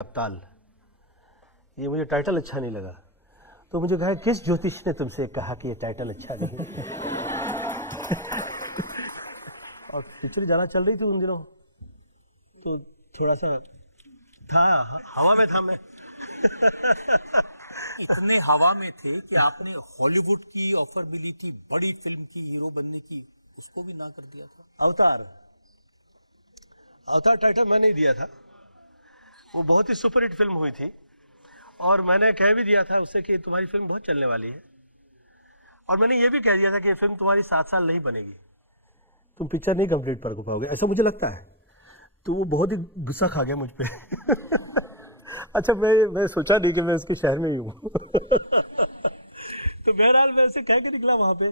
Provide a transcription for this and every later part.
अवताल, ये मुझे टाइटल अच्छा नहीं लगा, तो मुझे कहा किस ज्योतिष ने तुमसे कहा कि ये टाइटल अच्छा नहीं और पिक्चर जाना चल रही थी उन दिनों, तो थोड़ा सा था, हवा में था मैं इतने हवा में थे कि आपने हॉलीवुड की ऑफर मिली थी बड़ी फिल्म की हीरो बनने की, उसको भी ना कर दिया था। अवतार टाइटल मैं नहीं दिया था, वो बहुत ही सुपरहिट फिल्म हुई थी और मैंने कह भी दिया था उससे कि तुम्हारी फिल्म बहुत चलने वाली है, और मैंने ये भी कह दिया था कि ये फिल्म तुम्हारी 7 साल नहीं बनेगी, तुम पिक्चर नहीं कंप्लीट कर पाओगे, ऐसा मुझे लगता है। तो वो बहुत ही गुस्सा खा गया मुझ पे अच्छा, मैं सोचा नहीं कि मैं उसके शहर में ही हूँ तो बहरहाल मैं उसे कह के निकला वहां पे,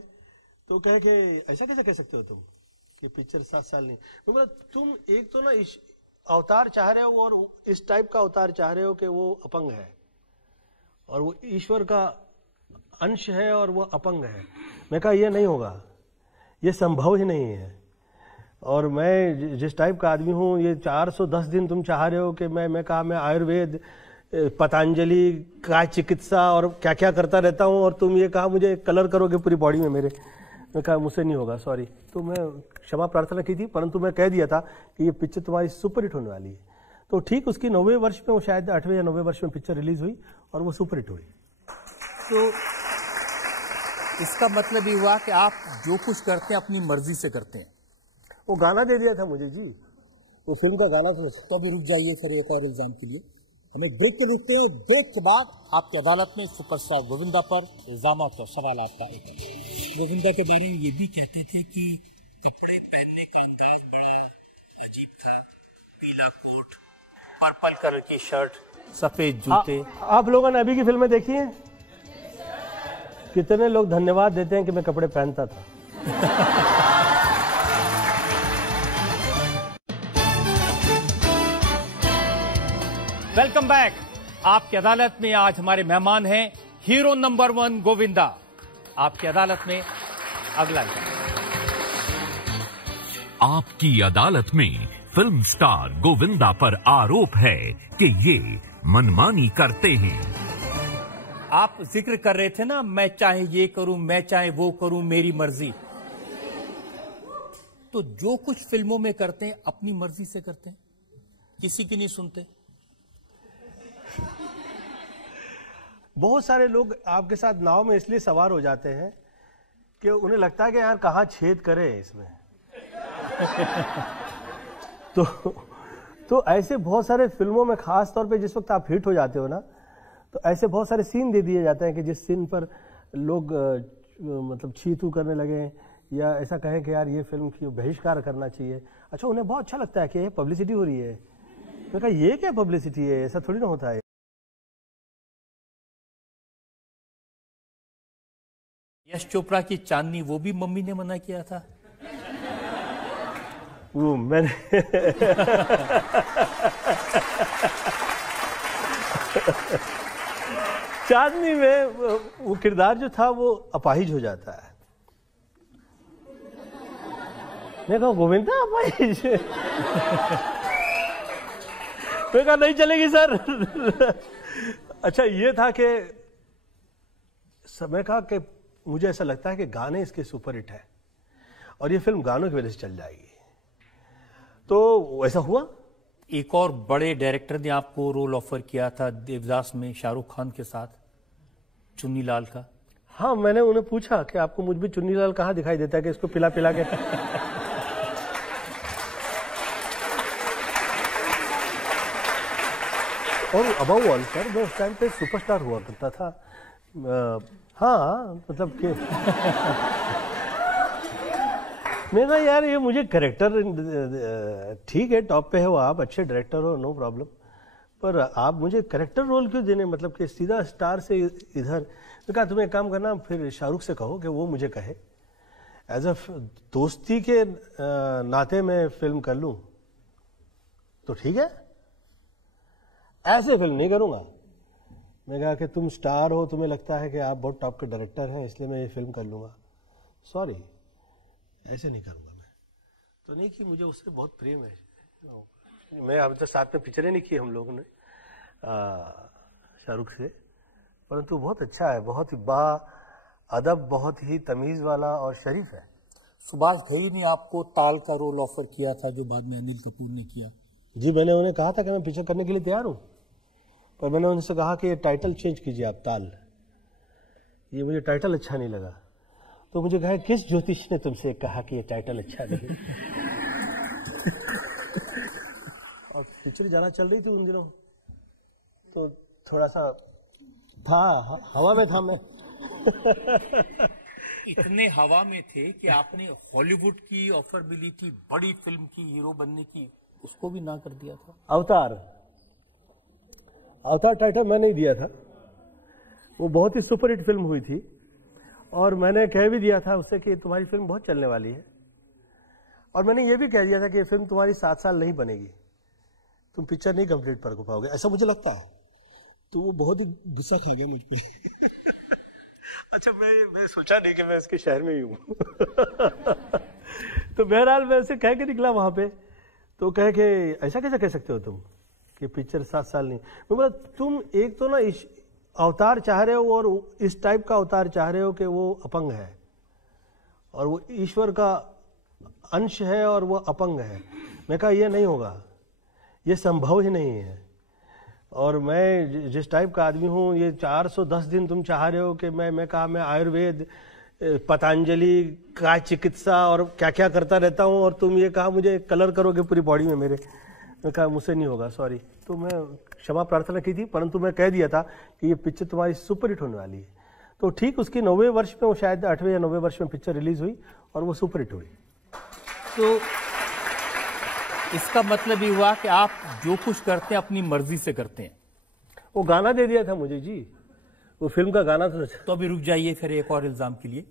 तो कहे कि ऐसा कैसे कह सकते हो तुम कि पिक्चर 7 साल नहीं। मैं बोला तुम एक तो ना इस अवतार चाह रहे हो और इस टाइप का अवतार चाह रहे हो कि वो अपंग है और वो ईश्वर का अंश है और वो अपंग है। मैं कहा ये नहीं होगा, ये संभव ही नहीं है, और मैं जिस टाइप का आदमी हूँ, ये 410 दिन तुम चाह रहे हो कि मैं कहा मैं आयुर्वेद, पतंजलि का चिकित्सा और क्या क्या करता रहता हूँ, और तुम ये कहा मुझे कलर करोगे पूरी बॉडी में मेरे। मैं कहा मुझसे नहीं होगा, सॉरी। तो मैं क्षमा प्रार्थना की थी, परंतु मैं कह दिया था कि ये पिक्चर तुम्हारी सुपरहिट होने वाली है। तो ठीक उसकी 90वें वर्ष में, वो शायद 8वें या 90वें वर्ष में पिक्चर रिलीज हुई और वो सुपरहिट हुई। तो इसका मतलब ये हुआ कि आप जो कुछ करते हैं अपनी मर्जी से करते हैं। वो गाना दे दिया था मुझे जी, वो फिल्म का गाना था। तो अभी रुक जाइए फिर एक और इल्जाम के लिए, हमें ब्रेक के देखते हैं। ब्रेक के बाद आपकी अदालत में सुपरस्टार गोविंदा पर इल्जामात और सवाल आपका एक है। गोविंदा के बारे में ये भी कहते थे कि कपड़े पहनने का अंदाज बड़ा अजीब था, पीला कोट, पर्पल कलर की शर्ट, सफेद जूते। आप लोगों ने अभी की फिल्में देखी हैं? कितने लोग धन्यवाद देते हैं कि मैं कपड़े पहनता था वेलकम बैक। आपकी अदालत में आज हमारे मेहमान हैं हीरो नंबर 1 गोविंदा। आपकी अदालत में अगला आपकी अदालत में फिल्म स्टार गोविंदा पर आरोप है कि ये मनमानी करते हैं। आप जिक्र कर रहे थे ना, मैं चाहे ये करूं, मैं चाहे वो करूं, मेरी मर्जी। तो जो कुछ फिल्मों में करते हैं अपनी मर्जी से करते हैं, किसी की नहीं सुनते। बहुत सारे लोग आपके साथ नाव में इसलिए सवार हो जाते हैं कि उन्हें लगता है कि यार कहाँ छेद करें इसमें तो ऐसे बहुत सारे फिल्मों में, खास तौर पे जिस वक्त आप हिट हो जाते हो ना, तो ऐसे बहुत सारे सीन दे दिए जाते हैं कि जिस सीन पर लोग मतलब छी तू करने लगे या ऐसा कहें कि यार ये फिल्म की बहिष्कार करना चाहिए। अच्छा, उन्हें बहुत अच्छा लगता है कि ये पब्लिसिटी हो रही है। मैं कहा ये क्या पब्लिसिटी है, ऐसा थोड़ी ना होता है। यश चोपड़ा की चांदनी, वो भी मम्मी ने मना किया था। वो मैंने चांदनी में वो किरदार जो था वो अपाहिज हो जाता है। मैं कहा गोविंदा अपाहिज मैं कहा नहीं चलेगी सर अच्छा, ये था कि समय कहा कि मुझे ऐसा लगता है कि गाने इसके सुपरहिट है और ये फिल्म गानों की वजह से चल जाएगी। तो ऐसा हुआ। एक और बड़े डायरेक्टर ने आपको रोल ऑफर किया था देवदास में शाहरुख खान के साथ, चुन्नीलाल का। हाँ, मैंने उन्हें पूछा कि आपको मुझ में चुन्नीलाल कहाँ दिखाई देता है कि इसको पिला पिला के और अबव ऑल सर, मैं उस टाइम पे सुपरस्टार हुआ करता था। हाँ, मतलब कि मैं ना यार, ये मुझे कैरेक्टर, ठीक है टॉप पे है वो, आप अच्छे डायरेक्टर हो, नो प्रॉब्लम, पर आप मुझे कैरेक्टर रोल क्यों देने, मतलब कि सीधा स्टार से इधर। मैं कहा तुम्हें एक काम करना, फिर शाहरुख से कहो कि वो मुझे कहे, एज अ दोस्ती के नाते मैं फिल्म कर लूं तो ठीक है, ऐसे फिल्म नहीं करूंगा। मैं कहा कि तुम स्टार हो, तुम्हें लगता है कि आप बहुत टॉप के डायरेक्टर हैं, इसलिए मैं ये फिल्म कर लूंगा। सॉरी, ऐसे नहीं करूंगा मैं। तो नहीं कि मुझे उससे बहुत प्रेम है। मैं अब तक साथ में पिक्चरें नहीं की हम लोगों ने, शाहरुख से, परंतु बहुत अच्छा है, बहुत ही अदब, बहुत ही तमीज वाला और शरीफ है। सुभाष घई ने आपको ताल का रोल ऑफर किया था जो बाद में अनिल कपूर ने किया। जी, मैंने उन्हें कहा था कि मैं पिक्चर करने के लिए तैयार हूं, पर मैंने उनसे कहा कि ये टाइटल चेंज कीजिए आप, ताल, ये मुझे टाइटल अच्छा नहीं लगा। तो मुझे कहा किस ज्योतिष ने तुमसे कहा कि ये टाइटल अच्छा नहीं? और पिक्चर ज्यादा चल रही थी उन दिनों, तो थोड़ा सा था, हवा में था मैं। इतने हवा में थे कि आपने हॉलीवुड की ऑफर मिली थी, बड़ी फिल्म की हीरो बनने की, उसको भी ना कर दिया था। अवतार टाइटल मैं नहीं दिया था, वो बहुत ही सुपरहिट फिल्म हुई थी और मैंने कह भी दिया था उससे कि तुम्हारी फिल्म बहुत चलने वाली है, और मैंने ये भी कह दिया था कि ये फिल्म तुम्हारी 7 साल नहीं बनेगी, तुम पिक्चर नहीं कंप्लीट कर पाओगे, ऐसा मुझे लगता है। तो वो बहुत ही गुस्सा खा गया मुझ पर। अच्छा, मैं सोचा नहीं कि मैं इसके शहर में ही हूँ। तो बहरहाल मैं ऐसे कह के निकला वहां पे, तो कह के ऐसा कैसे कह सकते हो तुम कि पिक्चर 7 साल नहीं। मैं बोला तुम एक तो ना अवतार चाह रहे हो और इस टाइप का अवतार चाह रहे हो कि वो अपंग है और वो ईश्वर का अंश है और वो अपंग है। मैं कहा ये नहीं होगा, ये संभव ही नहीं है। और मैं जिस टाइप का आदमी हूँ, ये 410 दिन तुम चाह रहे हो कि मैं कहा मैं आयुर्वेद, पतंजलि का चिकित्सा और क्या क्या करता रहता हूँ, और तुम ये कहा मुझे कलर करोगे पूरी बॉडी में मेरे। मैं कहा मुझसे नहीं होगा, सॉरी। तो मैं क्षमा प्रार्थना की थी, परंतु मैं कह दिया था कि ये पिक्चर तुम्हारी सुपरहिट होने वाली है। तो ठीक उसकी 90वें वर्ष में, वो शायद 8वें या 90वें वर्ष में पिक्चर रिलीज हुई और वो सुपरहिट हुई। तो इसका मतलब ये हुआ कि आप जो कुछ करते हैं अपनी मर्जी से करते हैं। वो गाना दे दिया था मुझे जी, वो फिल्म का गाना था। तो अभी रुक जाइए फिर एक और इल्जाम के लिए।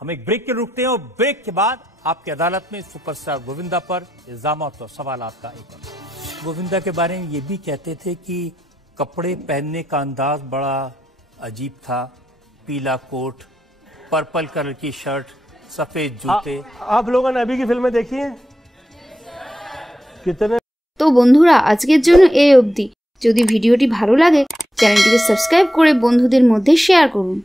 हम एक ब्रेक के रुकते हैं और ब्रेक के बाद आपकी अदालत में सुपरस्टार गोविंदा पर इल्जामात और सवाल का एक और। गोविंदा के बारे में ये भी कहते थे कि कपड़े पहनने का अंदाज बड़ा अजीब था, पीला कोट, पर्पल कलर की शर्ट, सफेद जूते। आप लोगों ने अभी की फिल्में देखी हैं? कितने। তো বন্ধুরা আজকের জন্য এই অবধি। যদি ভিডিওটি ভালো লাগে চ্যানেলটিকে সাবস্ক্রাইব করে বন্ধুদের মধ্যে শেয়ার করুন।